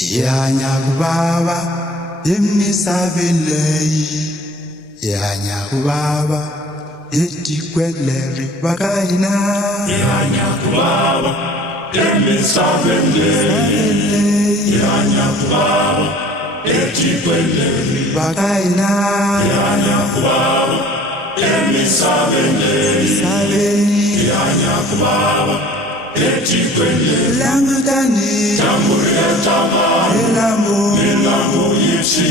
Yanyakubaba imisabeleyi Yanyakubaba itikweleri bakaina Yanyakubaba imisabeleyi Yanyakubaba itikweleri bakaina Yanyakubaba imisabeleyi Yanyakubaba itikweleri Langutani Tamurietaba Elambo yichi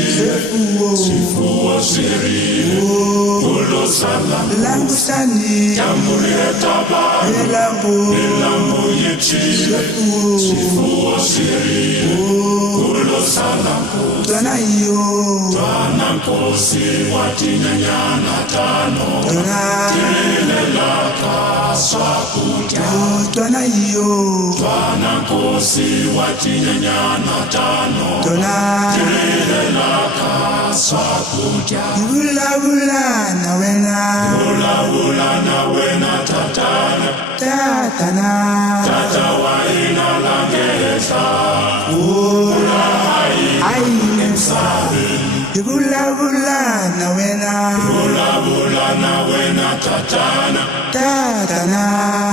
Sifuo siri Ulo salam Langutani Tamurietaba Elambo yichi Sifuo siri Ulo salam Tuanayo Tuana kosi watinyanyana tano Tilela kaswakuta Tuanayo Tuana kosi watinyanyana tano Tilela kaswakuta Ibula na wena tatana Tata waina langeza Aine Ibula na wena tatana tatana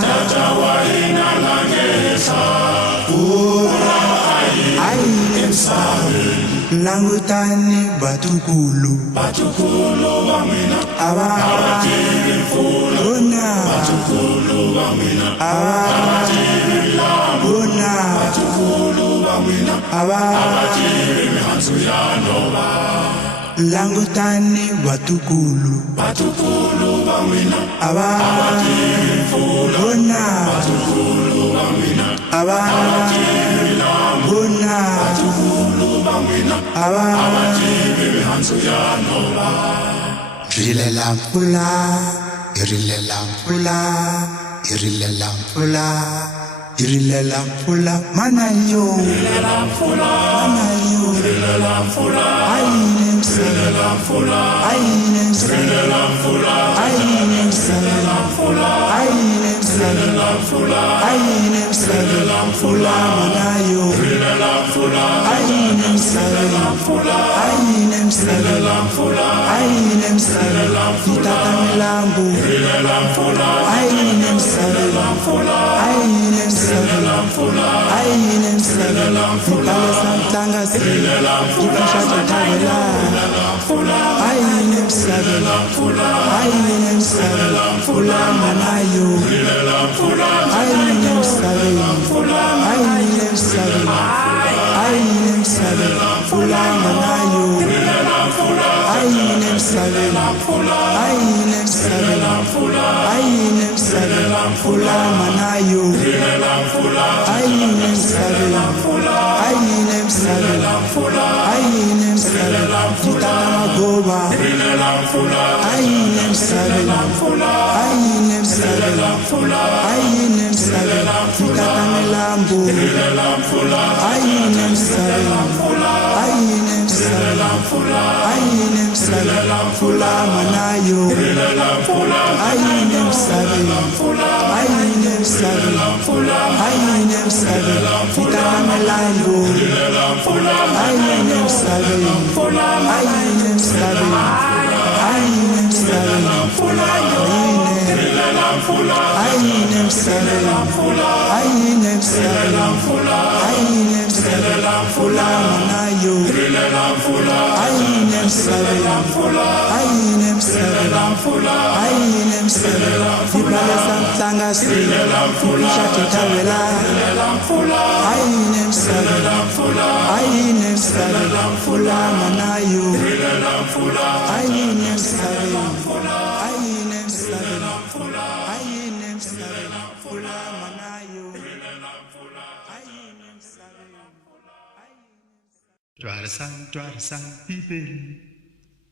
Tata waina langeza Aine Langutani batukulu wamina Abajiri Batukulu wamina Batukulu wamina Abajiri mihanzu yanova Langutani batukulu wamina Abajiri Batukulu wamina Abajiri Abajiri mihanzu yanova Irile lampula manayo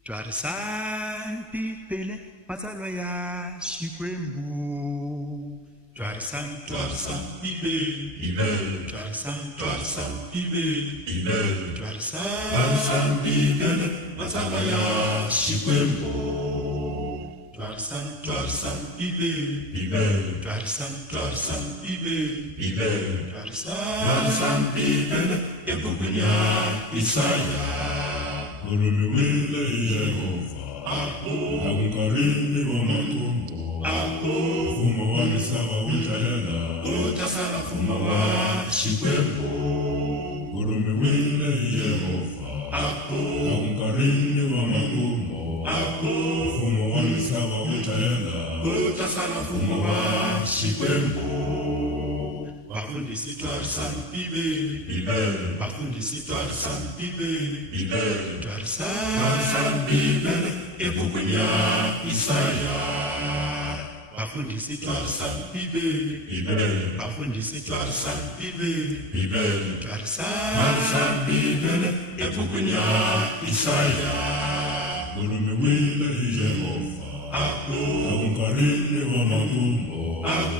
Dwarasan pipele matsalwa ya Xikwembu. Dwarasan pipele Dwarasan pipele Dwarasan pipele matsalwa ya Xikwembu. twarisam ibele twarisam ibele twarisam ibele ebhukwini Isaya ulumiwile Yehova akunkarini wamakumbo mfumo wa misaba utayela utasala mfumo wa Xikwembu ulumiwile Yehova akunkarini wamakumbo mfumo wa misaba utayela utasala mfumo wa Xikwembu bafundisi twarisam ibele bafundisi twarisam ibele twarisam ibele ebhukwini Isaya bafundisi twarisam ibele bafundisi twarisam ibele twarisam ibele ebhukwini Isaya ulumiwile Yehova akunkarini wamakumbo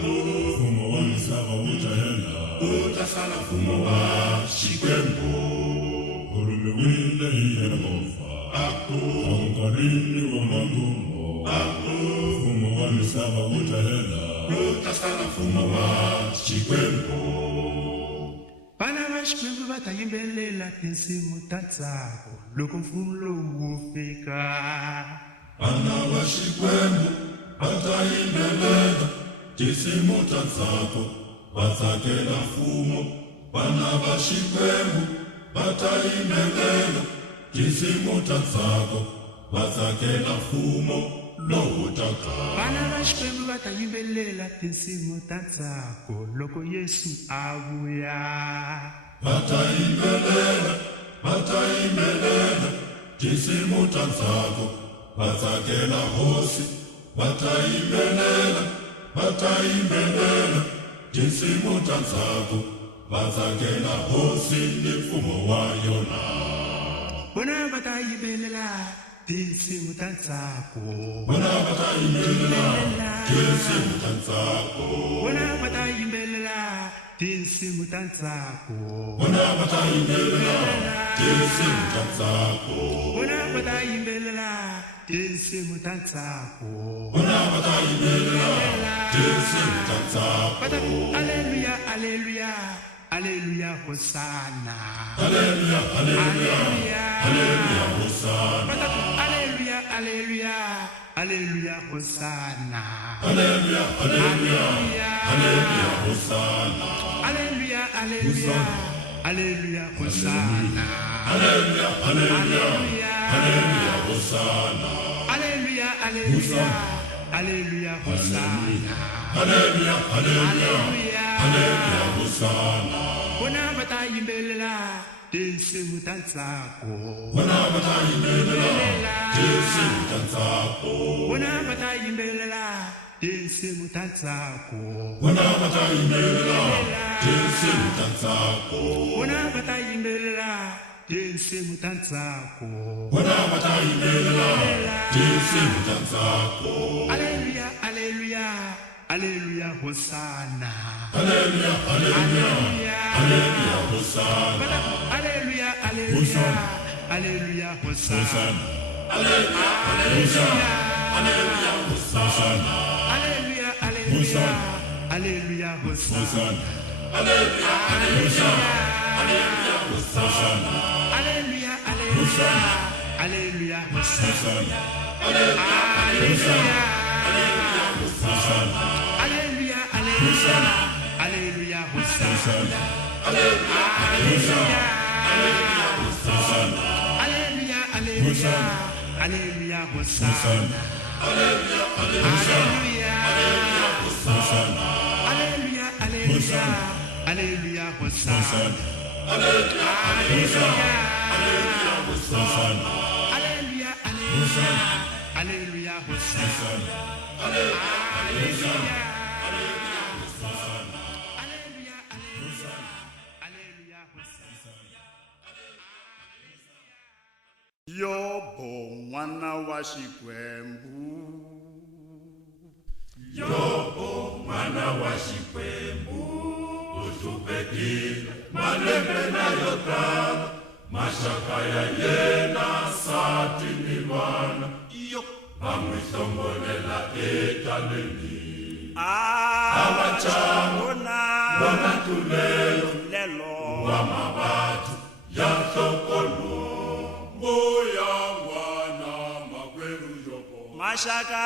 mfumo wa misaba utayela utasala mfumo wa Xikwembu ulumiwile Yehova akunkarini wamakumbo mfumo wa misaba utayela utasala mfumo wa Xikwembu vana va Xikwembu va ta yimbelela tinsimu ta ntsako loko mfumo lowu wu fika. Vana va Xikwembu va ta yimbelela tinsimu ta ntsako va tsakela mfumo. Vana va Xikwembu va ta yimbelela tinsimu ta ntsako va tsakela mfumo lowu taka. Vana va Xikwembu va ta yimbelela tinsimu ta ntsako loko Yesu a vuya. Va ta yimbelela tinsimu ta ntsako va tsakela hosi. Va ta yimbelela tinsimu ta ntsako va tsakela hosi ni mfumo wa yona. Vona va ta yimbelela tinsimu ta ntsako. Vona va ta yimbelela tinsimu ta ntsako. Vona va ta yimbelela tinsimu ta ntsako. Vona va ta yimbelela tinsimu ta ntsako. Vona va ta yimbelela tinsimu ta ntsako. Vona va ta yimbelela tinsimu ta ntsako. Alleluia, alleluia, alleluia, Hosanna. Alleluia, alleluia, alleluia, Hosanna. Alleluia, alleluia, alleluia, Hosanna. Alleluia, alleluia, alleluia, Hosanna. Alleluia, alleluia, alleluia, Hosanna. Alleluia, alleluia, alleluia, Hosanna. Alleluia, alleluia, alleluia, Hosanna. Alleluia, alleluia, alleluia, Hosanna. Vona va ta yimbelela tinsimu ta ntsako. Vona va ta yimbelela tinsimu ta ntsako. Vona va ta yimbelela tinsimu ta ntsako. Vona va ta yimbelela tinsimu ta ntsako. Vona va ta yimbelela tinsimu ta ntsako. Vona va ta yimbelela tinsimu ta ntsako. Alleluia, alleluia, alleluia, Hosanna. Alleluia, alleluia, alleluia, Hosanna. Alleluia, alleluia, alleluia, Hosanna. Alleluia, alleluia, alleluia, Hosanna. Alleluia, alleluia, alleluia, Hosanna. Alleluia, alleluia, alleluia, Hosanna. Alleluia, alleluia, alleluia, Hosanna. Alleluia, alleluia, alleluia, Hosanna. Alleluia, alleluia, alleluia, Hosanna. Alleluia, alleluia, alleluia, Hosanna. Alleluia, alleluia, alleluia, Hosanna. Alleluia, alleluia, alleluia, Hosanna. Alleluia, alleluia, alleluia, Hosanna. Alleluia, alleluia, alleluia, Hosanna. Alleluia, alleluia, alleluia, Hosanna. Alleluia, alleluia, Alleluia, alleluia, Hosanna. Yobo mwana wa Xikwembu. Yobo mwana wa Xikwembu utupekile malembe na yotala mashaka ya yena sati ni vana vamwihlongolela ekuhlaleni bona tulelo lelo wamabathu yahlokolo moya wana makweru yobo mashaka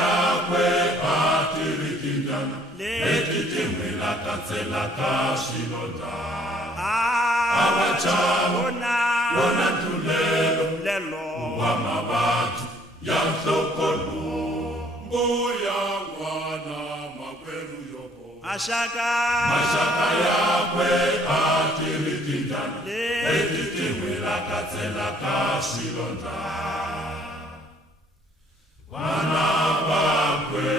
yakwe atirikindana letitimwila katsela kashilonda bona tulelo lelo wamabathu yahlokolo moya wana makweru yobo mashaka yakwe atirikindana letitimwila katsela kashilonda wana bakwe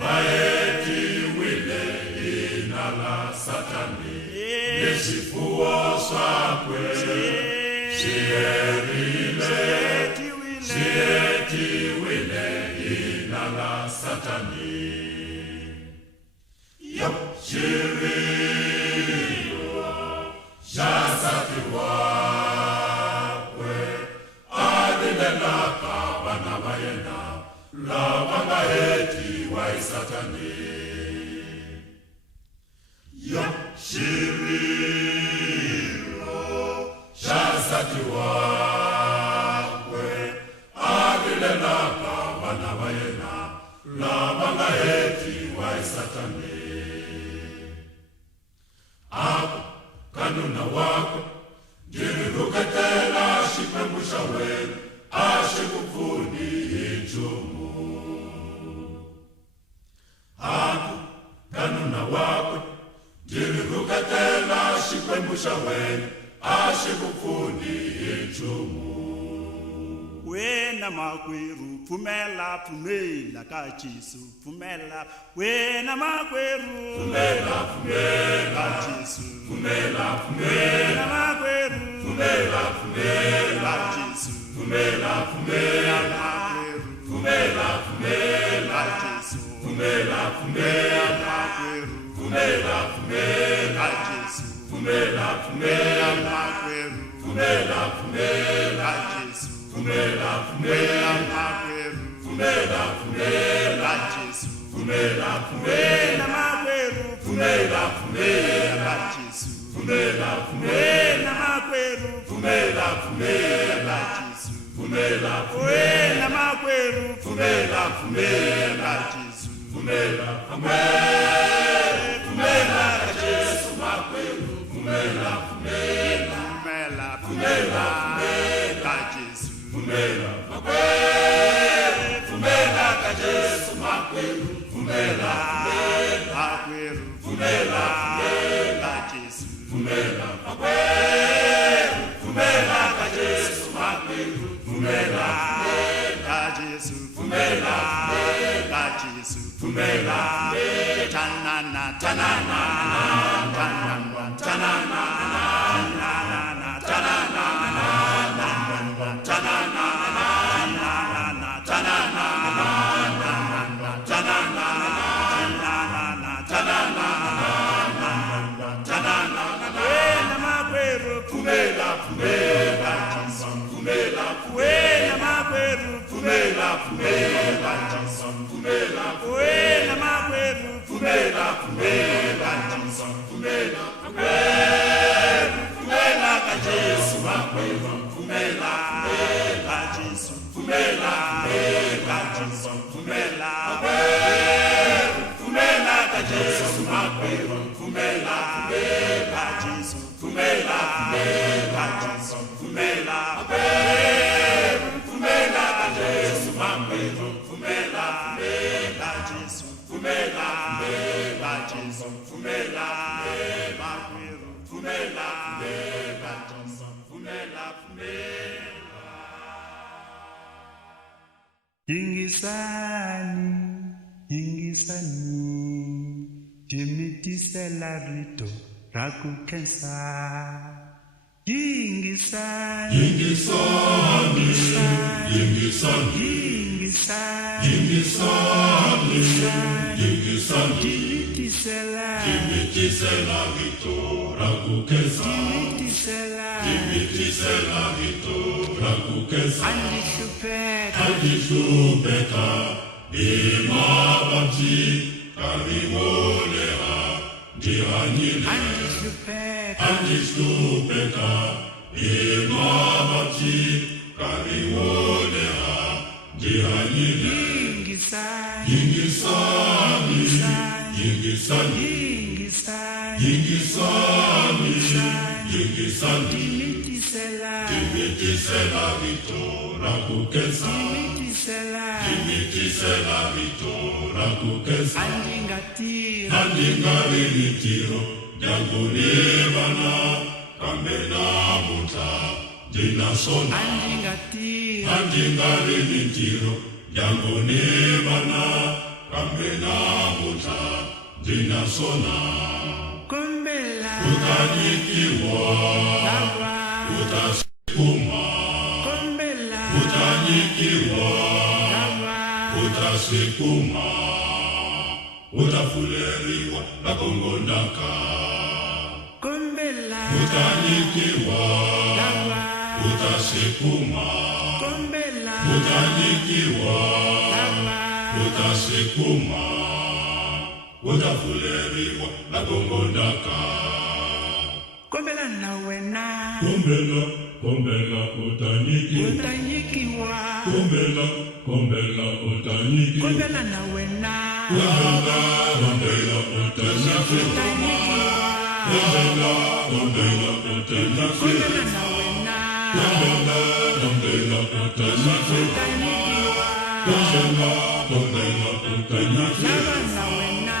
baetiwile inala satani nesifuo sakwe sietiwile inala satani yo shirio shasatiwa bana bayena labangaheti waisatani yo shiriro shasati wakwe adilelaka bana bayena labangaheti waisatani ako kanuna wako ndiriruketela xikwembu xa wena ashikupfuni hinchumu aku kanuna wakwe ndiriruketela xikwembu xa wena ashikupfuni hinchumu wena makweru pfumela ka Jesu pfumela wena makweru pfumela ka Jesu pfumela wena makweru pfumela ka Jesu pfumela makweru pfumela ka Jesu pfumela makweru pfumela ka Jesu pfumela makweru pfumela ka Jesu pfumela makweru pfumela ka Jesu pfumela wena makweru pfumela ka Jesu pfumela wena makweru pfumela ka Jesu pfumela wena makweru pfumela ka Jesu pfumela ka Jesu makweru pfumela ka Jesu pfumela ka Jesu makweru pfumela makweru ka Jesu pfumela ka Jesu makweru pfumela ka Jesu pfumela ka Jesu pfumela tanana tanana tanana tanana Yingisani Dimitisela rito Rakukensa Yingisani Dimitisela timitisela vito rakukesa timitisela vito rakukesa andishupeka imabati kariwoleha ndihanyile andishupeka imabati kariwoleha ndihanyile yingisani timitisela vito rakukesa timitisela vito rakukesa andingarilitiro yangunivana kambena muta dinasona andingarilitiro yangunivana kambena muta dinasona utanikiwa utasikuma utanikiwa utasikuma utafuleriwa nakongondaka utanikiwa utasikuma utanikiwa utasikuma utafuleriwa nakongondaka kombela na wena kombela utanyikiwa kombela utanikiwa kombela na wena kombela utanikiwa kombela utanikiwa kombela na wena kombela utanikiwa kombela utanikiwa na wena kombela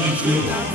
utanikiwa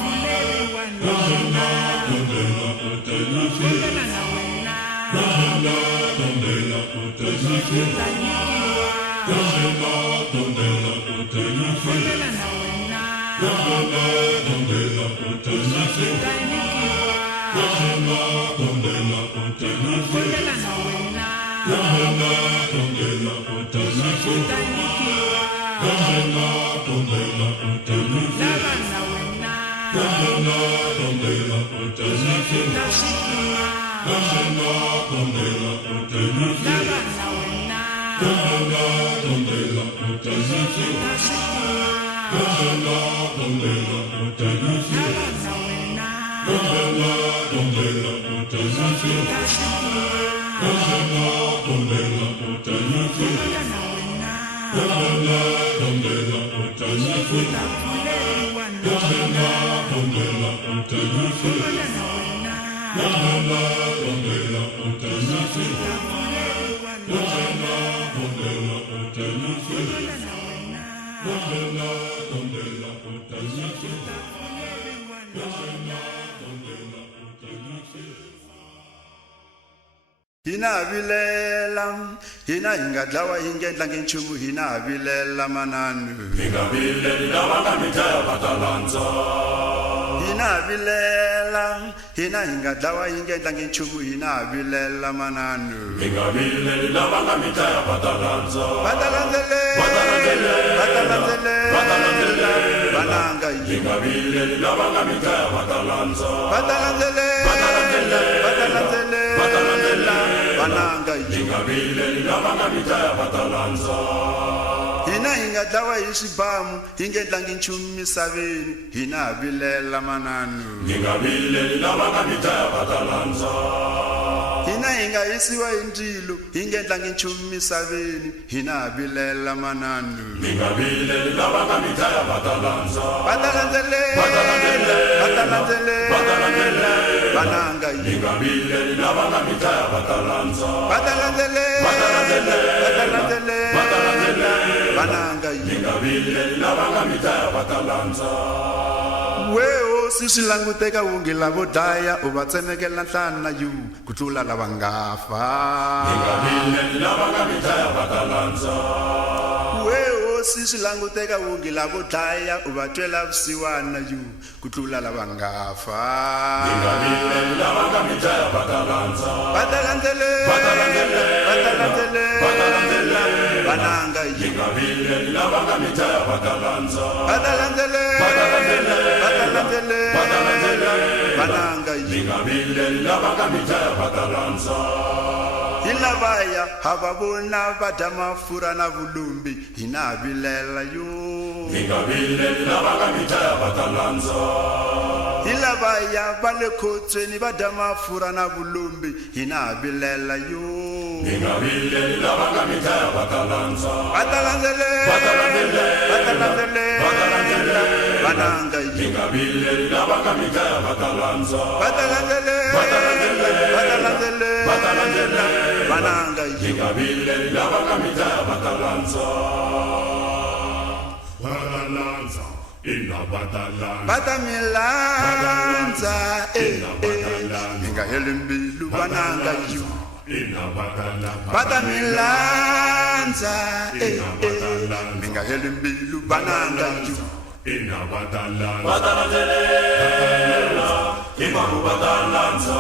hina ingadlawa ingendla ngenchumu hina abilela mananu ingabileli labangamitaya batalanza hina abilela hina ingadlawa ingendla ngenchumu hina abilela mananu ingabileli labangamitaya batalanza batalanzele bananga ingabileli labangamitaya batalanza batalanzele bananga ingabileli labangamitaya batalanza hina ingadlawa ishibamu ingendla ngenchumu misaveni hina abilela mananu ingabileli labangamitaya batalanza hina nga yisiwa hi ndilo hi ngendlangi nchumu misaveni hina ha vilela mananu Mingavileli lava nga mi dlaya va ta landza. va ta landzelela vananga yi Mingavileli lava nga mi dlaya va ta landza. va ta landzelela vananga yi Mingavileli lava nga mi dlaya va ta landza. wehosi swi languteka wonge lavo dlaya u va tsemekela nhlana yu ku tlula lava nga fa Mingavileli lava nga mi dlaya va ta landza. wehosi swi languteka wonge lavo dlaya u va twela vusiwana yu ku tlula lava nga fa Mingavileli lava nga mi dlaya va ta landza. va ta landzelela vananga yi Mingavileli lava nga mi dlaya va ta landza. va ta landzelela vananga yi Mingavileli lava nga mi dlaya va ta landza. hi lavaya hava vona va dya mafurha na vulumbi hina ha vilela yo Mingavileli lava nga mi dlaya va ta landza. hi lavaya va le khotsweni va dya mafurha na vulumbi hina ha vilela yo Mingavileli lava nga mi dlaya va ta landza. va ta landzelela vananga yi Mingavileli lava nga mi dlaya va ta landza. va ta landzelela vananga yi Mingavileli lava nga mi dlaya va ta landza. Ina va ta landza. va ta mi landza mi nga heli mbilu vananga yi Ina va ta landza. va ta mi landza mi nga heli mbilu vananga yi Ina va ta landza. Va ta landzelela. Hinkwavo va ta landza.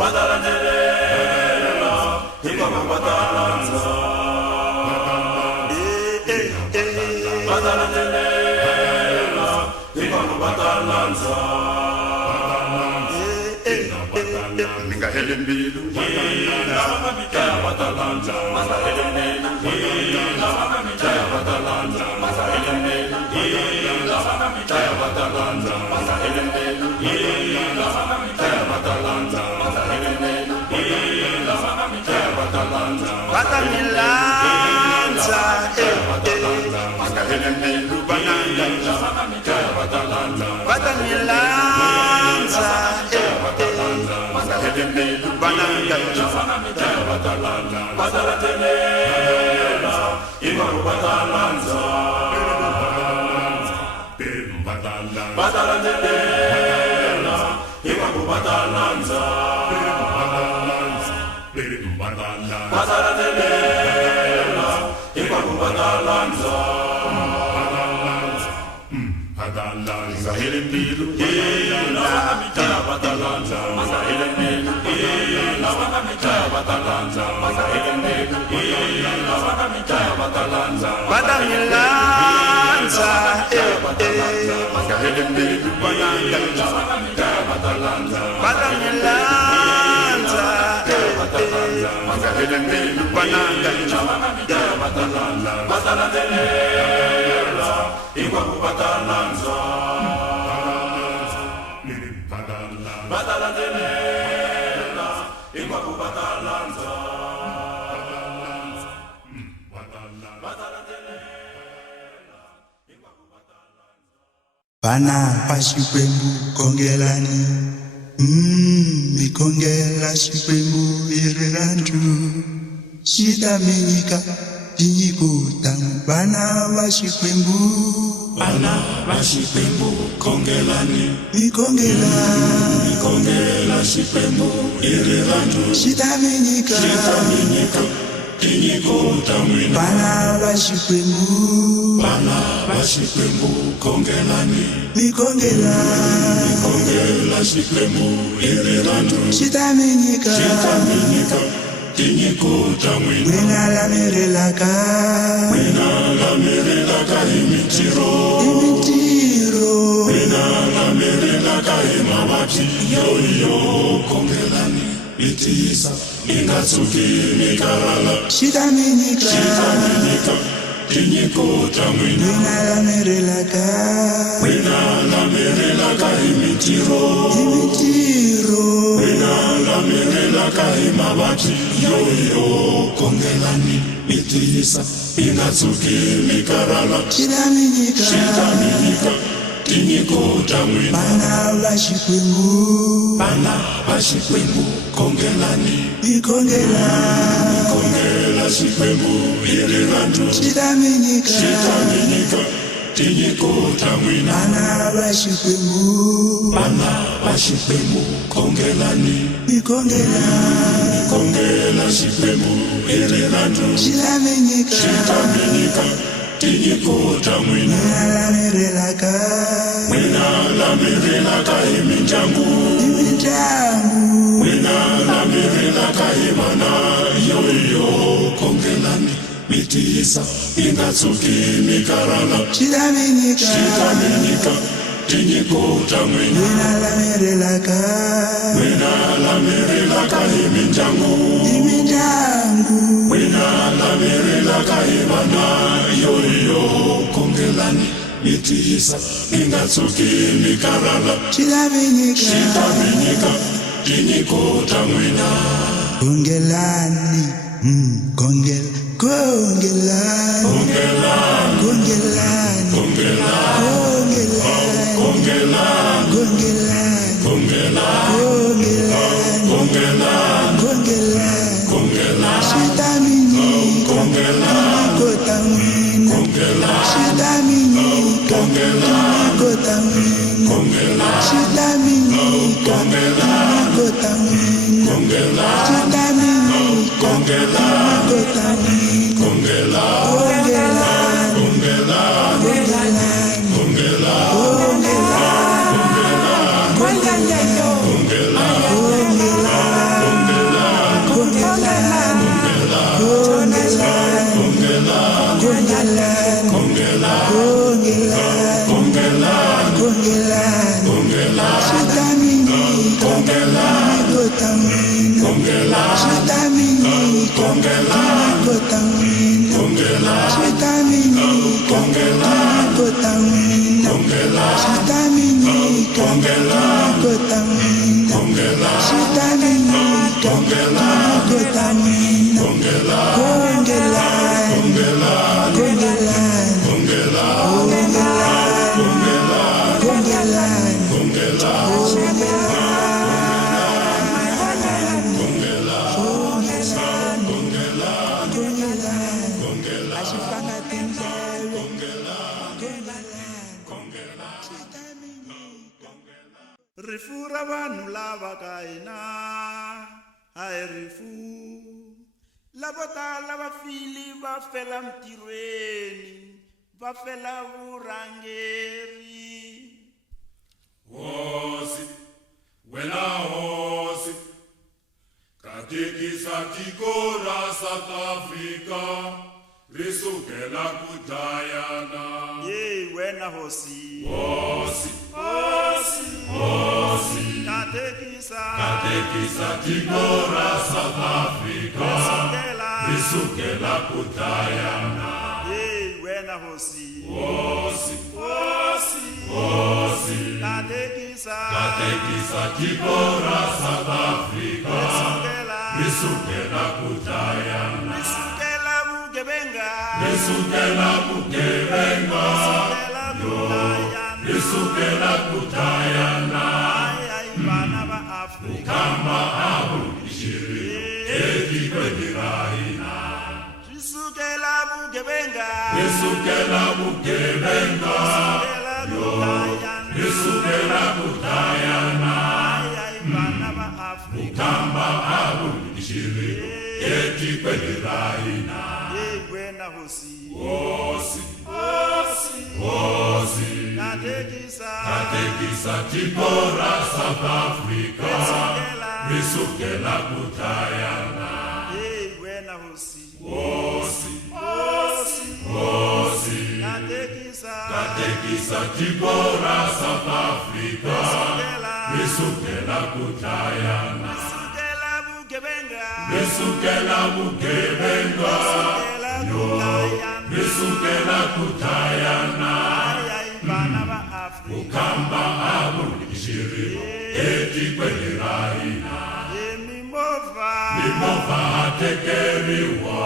Va ta landzelela. Hinkwavo va ta landza. Va ta landzelela. Hinkwavo va ta landza. mi nga heli mbilu Lava nga mi dlaya va ta landza. Lava nga mi dlaya va ta landza. Lava nga mi dlaya va ta landza. Lava nga mi dlaya va ta landza. va ta mi landza mi nga heli mbilu vananga yi va ta mi landza mi nga heli mbilu vananga yi Va ta landzelela. Hinkwavo va ta landza. Va ta landzelela. Hinkwavo va ta landza. Va ta landzelela. Hinkwavo va ta landza. Mi nga heli mbilu. Lava nga mi dlaya va ta landza. Mi nga heli mbilu. Lava nga mi dlaya va ta landza. Mi nga heli mbilu. Lava nga mi dlaya va ta landza. va ta mi landza mi nga heli mbilu vananga yi Lava nga mi dlaya va ta landza. va ta mi landza mi nga heli mbilu vananga yi Lava nga mi dlaya va ta landza. Va ta landzelela. Hinkwavo va ta landza. Va ta landzelela. Hinkwavo va ta landza. Va ta landzelela. Bana pa Xikwembu kongelani mi kongela Xikwembu hi rirhandzu xi ta mi nyika tinyiko ta vana va Xikwembu Bana va Xikwembu kongelani. mi kongela Xikwembu hi rirhandzu xi ta mi nyika tinyiko ta n'wina. vana va Xikwembu Bana va Xikwembu kongelani. mi kongela Xikwembu hi rirhandzu xi ta mi nyika tinyiko ta n'wina. n'wina la mi rilaka La mi rilaka hi mintirho. La mi rilaka hi mavabyi yo kongelani. I tiyisa i nga tshuki mi karhala. xi ta mi nyika Tinyiko ta n'wina. n'wina la mi rilaka La mi rilaka hi mintirho. mintirho la kahima bati yo kongelani mitisa ingatsuki mikarala chitaminika tinyiko tamwina bana bashikwembu kongelani ikongela shikwembu ilirandu chitaminika tinyiko tamwina bana bashikwembu kongelani ikongela shikwembu ilirandu chitaminika tinyiko tamwina mwina lamirelaka iminjangu mwina lamirelaka imana yoyo kongelani mitisa ingatsuki mikarala chitaminika tinyiko tamwina mwina lamirelaka iminjangu mwina lamirelaka imana yoyo kongelani mitisa ingatsuki mikarala chitaminika tinyiko tamwina kongelani kongelani rifu ra vanhu lava ka hina a hi rifu lavo tala vafili va fela mintirhweni va fela vurhangeri hosi wena hosi katekisa tiko ra South Africa risukela ku dayana ye wena hosi katekisa tiko ra South Africa risukela ku dayana ye wena hosi katekisa tiko ra South Africa risukela ku dayana risukela bugebenga risukela ku dayana bana ba Afrika kamba abu ishiri etikweni ra hina risukela bugebenga risukela ku dayana bana ba Afrika kamba abu ishiri etikweni ra hina wena hosi katekisa tiko ra South Africa risukela ku dayana wena hosi katekisa tiko ra South Africa risukela ku dayana risukela bugebenga risukela ku dayana bana ba Afrika kamba abu ishiri etikweni ra hina mimova mimovha tekeriwa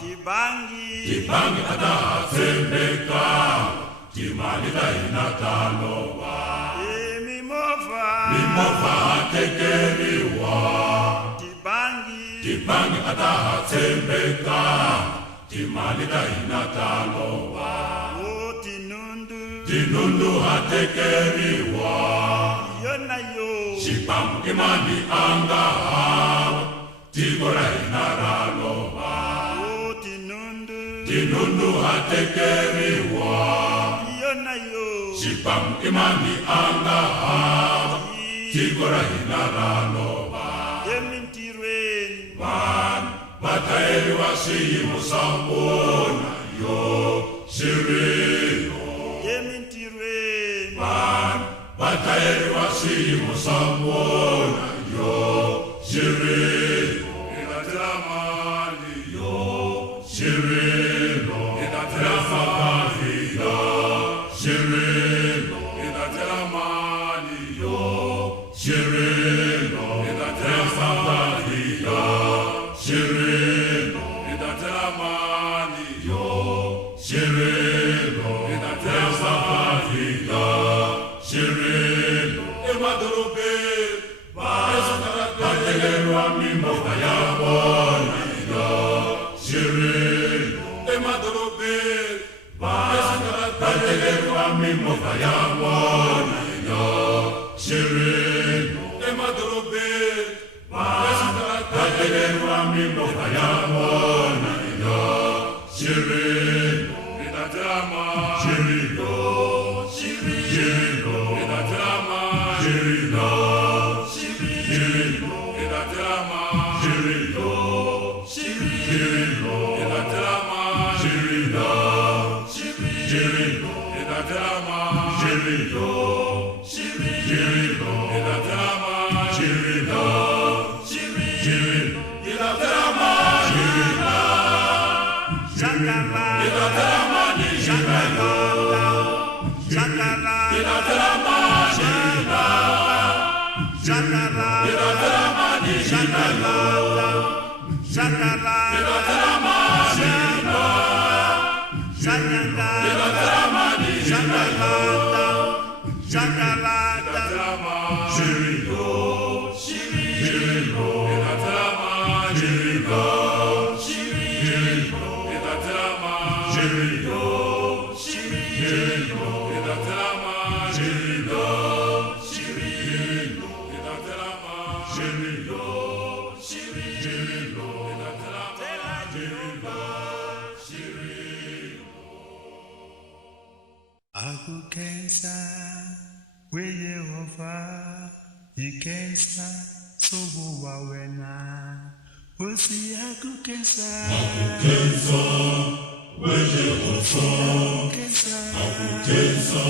tibangi atatsembeka timali ta hina ta lova mimovha tekeriwa tibangi atatsembeka timali ta hina ta lova tinundu hatekeriwa xibamu imani anga hava tiko ra hina ra lova tinundu hatekeriwa xibamu imani anga hava tiko ra hina ra lova vanhu vatayeriwa swiyimo swa vona yo xirilo vanhu vatayeriwa swiyimo swa vona yo xirilo ilatela mali yo xirilo ilatela mafia xirilo ilatela mali yo xirilo ilatela mafia xirilo ilatela mali yo xirilo ilatela mafia xirilo emadorobeni vatekeriwa mimovha ya vona yo xirilo emadorobeni vatekeriwa mimovha ya vona yo xirilo emadorobeni vatekeriwa mimovha ya vona yo xirilo ilatela xirilo xirilo ilatela xirilo xirilo ilatela xirilo xirilo ilatela xirilo xirilo ilatela xirilo xirilo ilatela xirilo xirilo ilatela xirilo Shakala, ilatela mani xirilo Shakala, ilatela xirilo Shakala, ilatela mani xirilo Shakala, ilatela xirilo Shakala, ilatela mani xirilo Shakala, xirilo xirilo ilatela xirilo xirilo ilatela xirilo xirilo ilatela xirilo xirilo ilatela xirilo xirilo ilatela xirilo xirilo Akukensa we Yehova ikensa sobo wa wena osi akukensa we Yehova akukensa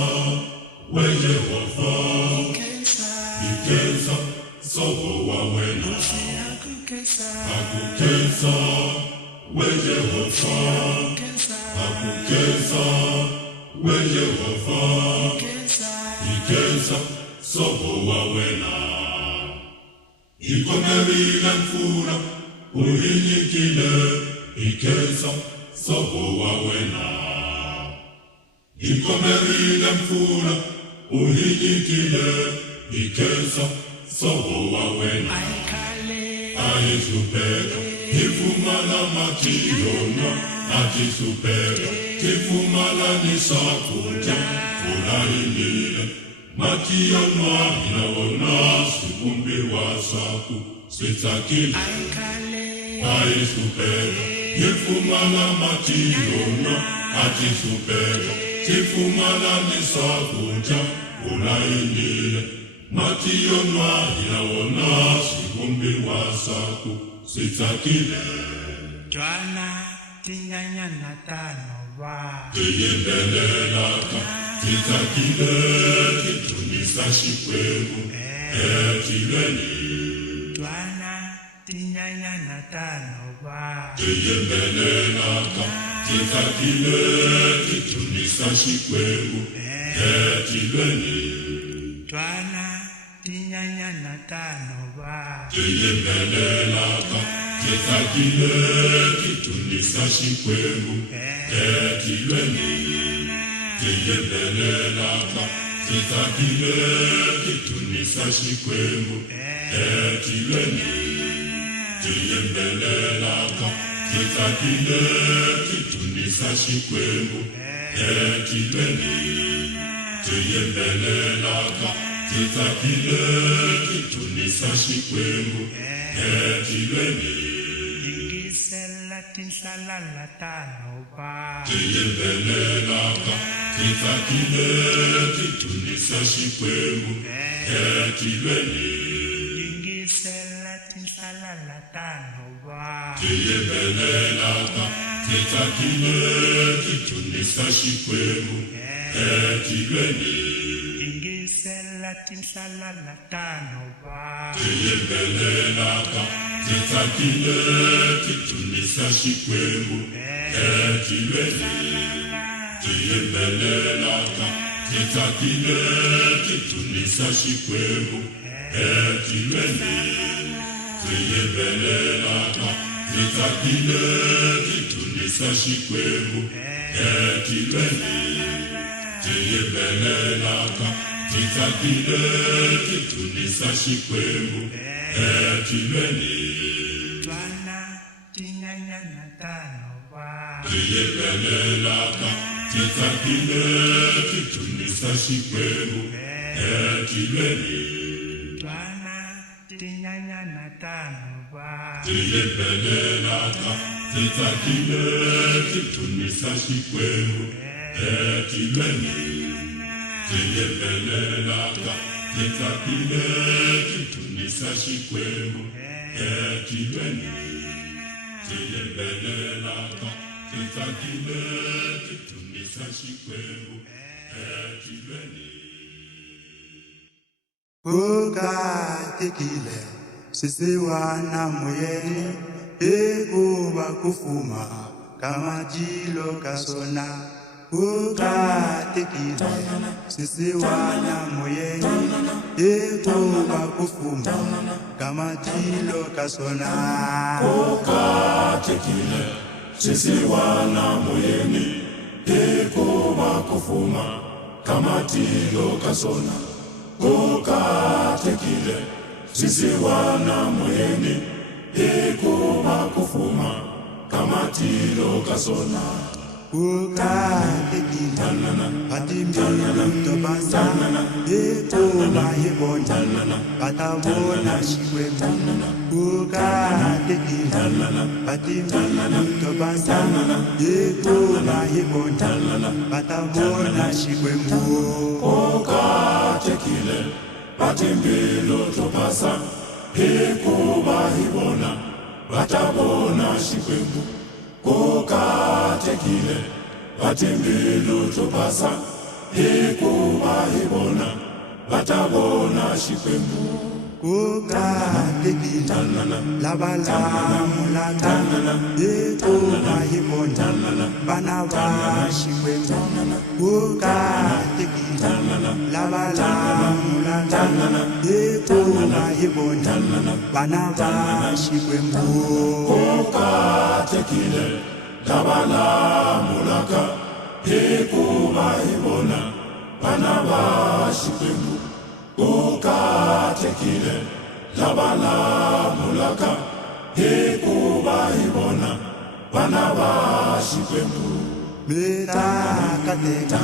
we Yehova ikensa sobo wa wena akukensa we Yehova akukensa we Yehova ikensa sobo wa wena ikomerile mfula uhinyikile ikensa sobo wa wena ikomerile mfula uhinyikile ikensa sobo wa wena ayisupeka ifumana matiyona atisupeka tifumana nisakutya fulainile matiyonwa inawona sikumbiwa saku sitsakile ayisupeka ifumana matiyona atisupeka tifumana nisakutya fulainile matiyonwa inawona sikumbiwa saku sitsakile Twana tinyanya natano wa tiyembelelaka titsakile titunisa xikwembu etilweni Twana tinyanya natano wa tiyembelelaka titsakile titunisa xikwembu etilweni Twana tinyanyana tanova tiyembelelaka titsakile titunisa xikwembu etilweni tiyembelelaka titsakile titunisa xikwembu etilweni tiyembelelaka titsakile titunisa xikwembu etilweni tiyembelelaka titsakile titunisa xikwembu etilweni yingisela tinsalala tanova tiyembelelaka titsakile titunisa xikwembu etilweni yingisela tinsalala tanova tiyembelelaka titsakile titunisa xikwembu etilweni yingisela tinsalala tanova tiyembelelaka titsakile titunisa xikwembu etilweni tiyembelelaka titsakile titunisa xikwembu etilweni tiyembelelaka titsakile titunisa xikwembu etilweni tiyembelelaka titsakile titunisa xikwembu etilweni twana tinyanyana tanova tiyembelelaka titsakile titunisa xikwembu etilweni twana tinyanyana tanova tiyembelelaka titsakile titunisa xikwembu etilweni tiyembelelaka titsakile titunisa xikwembu etilweni tiyembelelaka titsakile titunisa xikwembu etilweni kukatekile sisiwana moyeni ekuba kufuma kamajilo kasona kukatekile sisiwana moyeni ekuba kufuma kamajilo kasona kukatekile sisiwana moyeni ekuba kufuma kamatilo kasona kukatekile sisiwana moyeni ekuba kufuma kamatilo kasona kukatekile patimbilo tobasa ekuba yibona patabona xikwembu kukatekile patimbilo tobasa ekuba yibona patabona xikwembu kukatekile patimbilo tobasa ekuba yibona patabona xikwembu kukatekile patimbilo tobasa ekuba yibona patabona xikwembu kukatekile labalamulaka ekuba yibona bana ba xikwembu kukatekile labalamulaka ekuba yibona bana ba xikwembu kukatekile labalamulaka ekuba yibona bana ba xikwembu kukatekile labalamulaka ekuba yibona bana ba xikwembu betakateka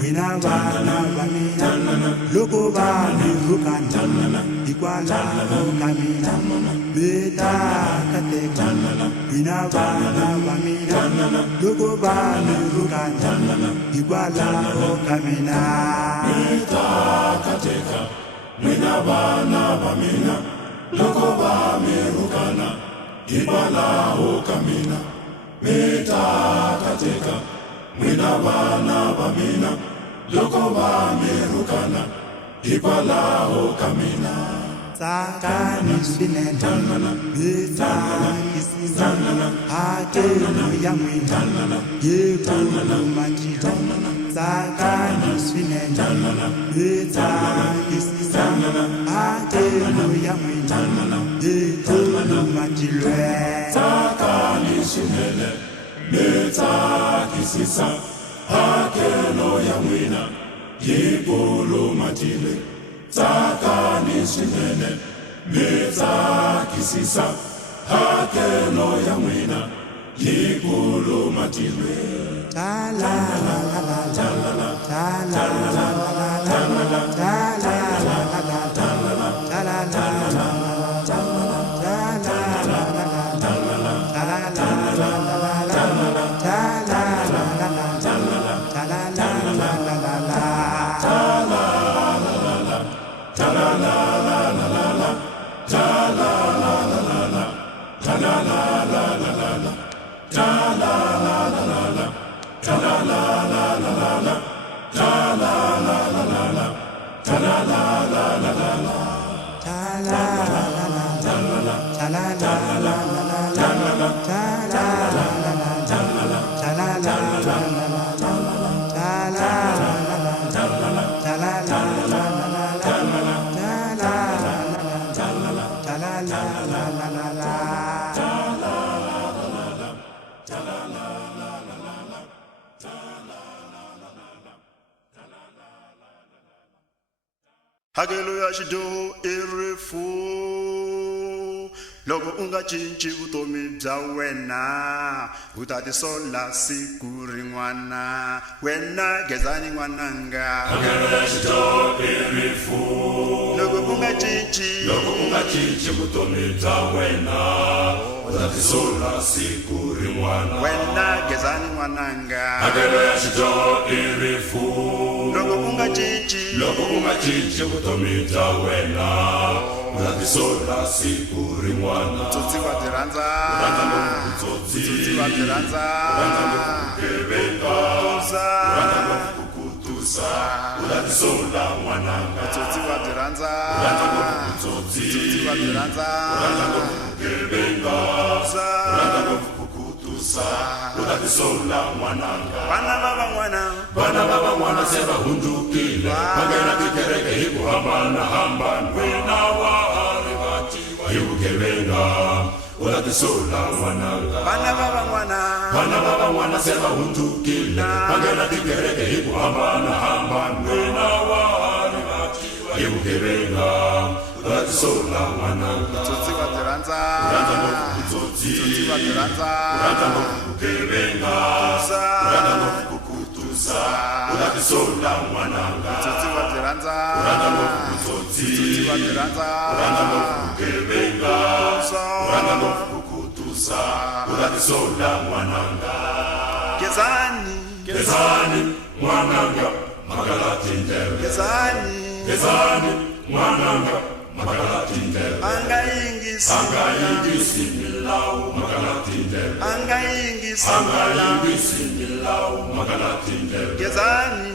wina vana va mina loko va mi rukana hikwalaho ka mina betakateka wina vana va mina loko va mi rukana hikwalaho ka mina betakateka wina vana va mina loko va mi rukana hikwalaho ka mina betakateka wina vana va mina loko va mi rukana hikwalaho ka mina tsakani swinene betsakisisa hakelo ya n'wina yekumatilo tsakani swinene betsakisisa n'wina hi khulumatilwe tsakani swinene mi tsakisisa hakelo ya n'wina yi khulumatile tsakani swinene mi tsakisisa hakelo ya n'wina yi khulumatile la la la la la la la la hakelo ya xidoho I rifu loko u nga cinci vutomi bya wena u ta tisola siku rin'wana wena Gezani n'wananga hakelo ya xidoho I rifu loko u nga cinci vutomi bya wena u ta tisola siku rin'wana wena Gezani n'wananga hakelo ya xidoho I rifu loko u nga cinci vutomi bya wena u ta tisola siku rin'wana tsotsi wa tirhandza tsotsi wa tirhandza kukutusa u ta tisola n'wananga tsotsi wa tirhandza tsotsi wa tirhandza kukutusa u ta tisola n'wananga vana va van'wana se va hundzukile va nghena tikereke hi ku hambanahambana wena wa hari vatiwa hi vugevenga u ta tisola n'wananga vana va van'wana se va hundzukile va nghena tikereke hi ku hambanahambana wena wa hari vatiwa hi vugevenga u ta tisola n'wananga tsotsi wa tirhandza tsotsi wa tirhandza vugevenga kukutusa u ta tisola n'wananga tsotsi wa tirhandza tsotsi wa tirhandza vugevenga kukutusa u ta tisola n'wananga Gezani n'wananga makala tindleve Gezani n'wananga makala tindleve anga yingisi milawu makala tindleve anga yingisi milawu makala tindleve Gezani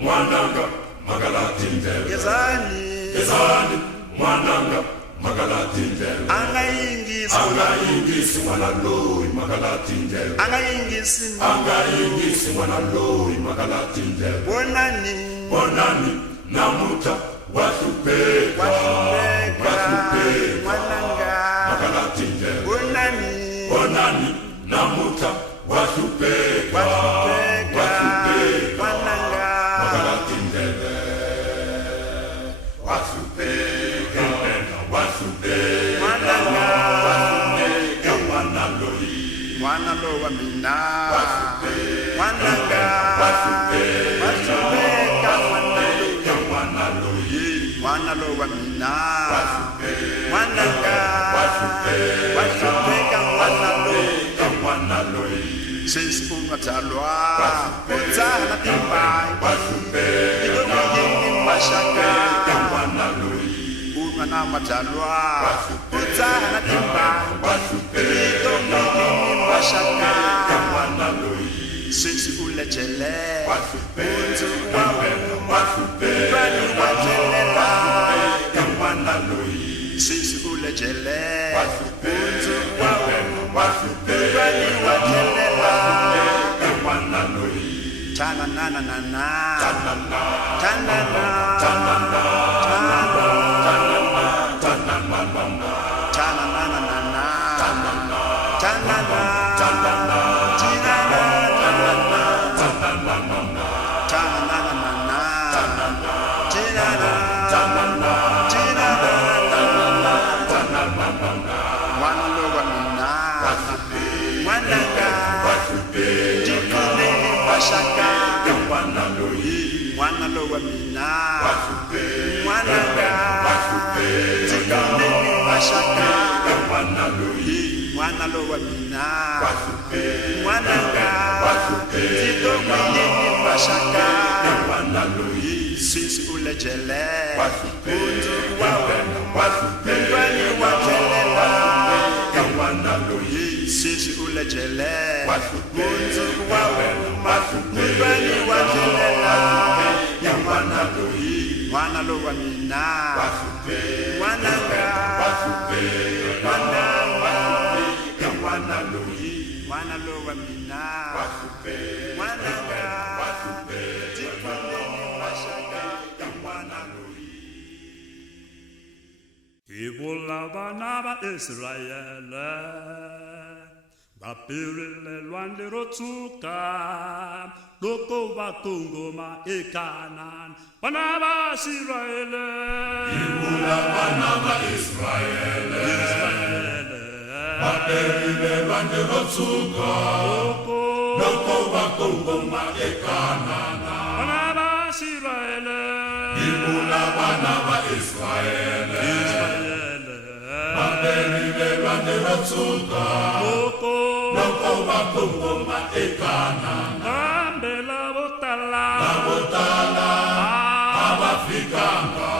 n'wananga makala tindleve Gezani n'wananga makala tindleve anga yingisi n'wana loyi makala tindleve anga yingisi n'wana loyi makala tindleve bonani namuta wa hlupheka n'wananga makala tindleve bonani namuta wa hlupheka n'wananga makala tindleve wa hlupheka n'wana loyi wa mina n'wananga n'wana loyi wa mina n'wananga wa hlupheka n'wana loyi sesi u nga byalwa u dzaha na timbangi tikomiyini maxaka u nga na mabyalwa u dzaha na timbangi tikomiyini maxaka sesi u lejele undzu wa huma vani wa tlelela sesi u lejele undzu wa huma vani wa tlelela tana na na na na tana na mashaka n'wana lowa mina n'wananga tito n'winyi mashaka sisi ulejele mundzuku wa wena mundwani wa dlelela sisi ulejele mundzuku wa wena mundwani wa dlelela n'wana lowa mina n'wananga n'wana lowa mina n'wananga Ivula vana va Israyele va pirile lwandle ro tshuka loko va kongoma eKhanani vana va Israyele. Ivula vana va Israyele va pirile lwandle ro tshuka loko va kongoma eKhanani vana va Israyele. Ivula vana va Israyele va pirile lwandle ro tshuka loko va kongoma eKhanani kambe lavo tala a va fikanga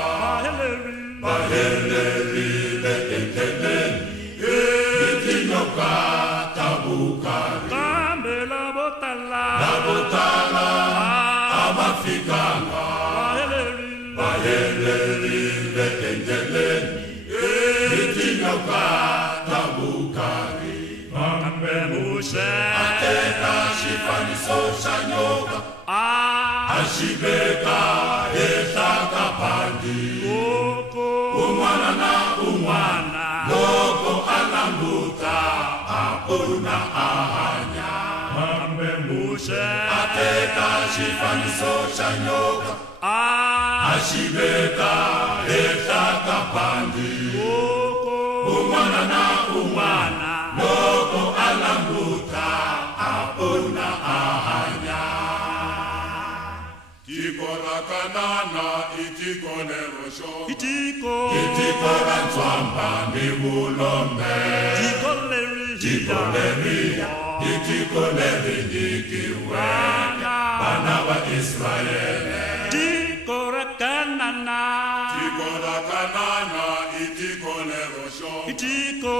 va helerile endleleni tinyoka ta vukari kambe lavo tala a va fikanga va helerile endleleni tinyoka ta vukari kambe Mose ateka xifaniso xa nyoka a xi veka ehla ka bandi un'wana na un'wana loko a languta a pona a hanya kambe Mose ateka xifaniso xa nyoka a xi veka ehla ka bandi un'wana na un'wana loko a languta a pona a hanya tiko ra Kanana i tiko lero xo itiko ra ntswamba ni vulombe tiko leriya i tiko leri nyikiwe vana va Israyele tiko ra Kanana tiko ra Kanana i tiko lero xo itiko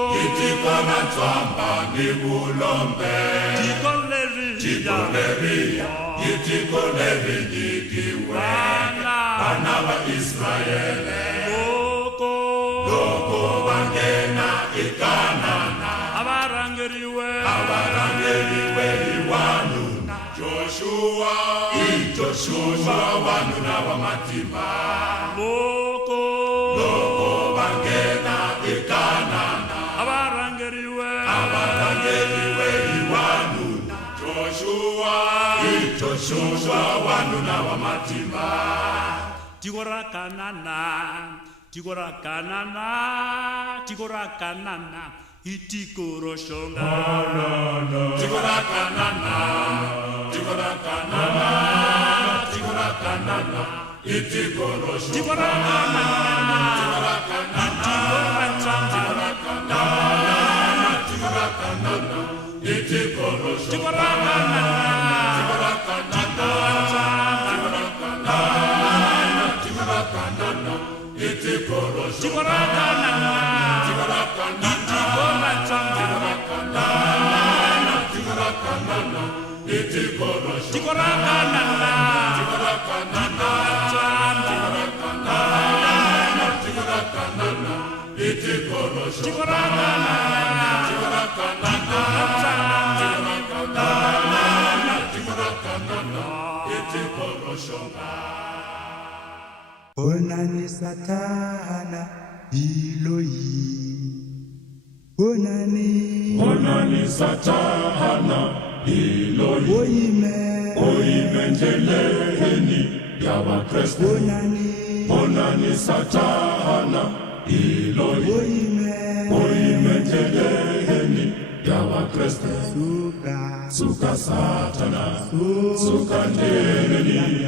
ra ntswamba ni vulombe tiko leriya i tiko leri nyikiwe vana va Israyele loko va nghena eKhanani avarangeriwe hi wanuna Joshua wanuna wa matimba loko va nghena eKhanani avarangeriwe hi wanuna Joshua wanuna wa matimba tiko ra Kanana tiko ra Kanana itiko ro xonga tiko ra Kanana itiko ro xonga tiko ra Kanana itiko ra ntswamba itiko ro xonga tiko ra Kanana itiko ra ntswamba itiko ro xonga tiko ra Kanana itiko ra ntswamba itiko ro xonga tiko ra Kanana itiko ro xonga tiko ra itiko ro xonga Onani Satana iloyi Onani Satana iloyi Oime ndleleni ya vakreste Onani Satana iloyi Oime ndleleni ya vakreste Suka Satana Suka ndleleni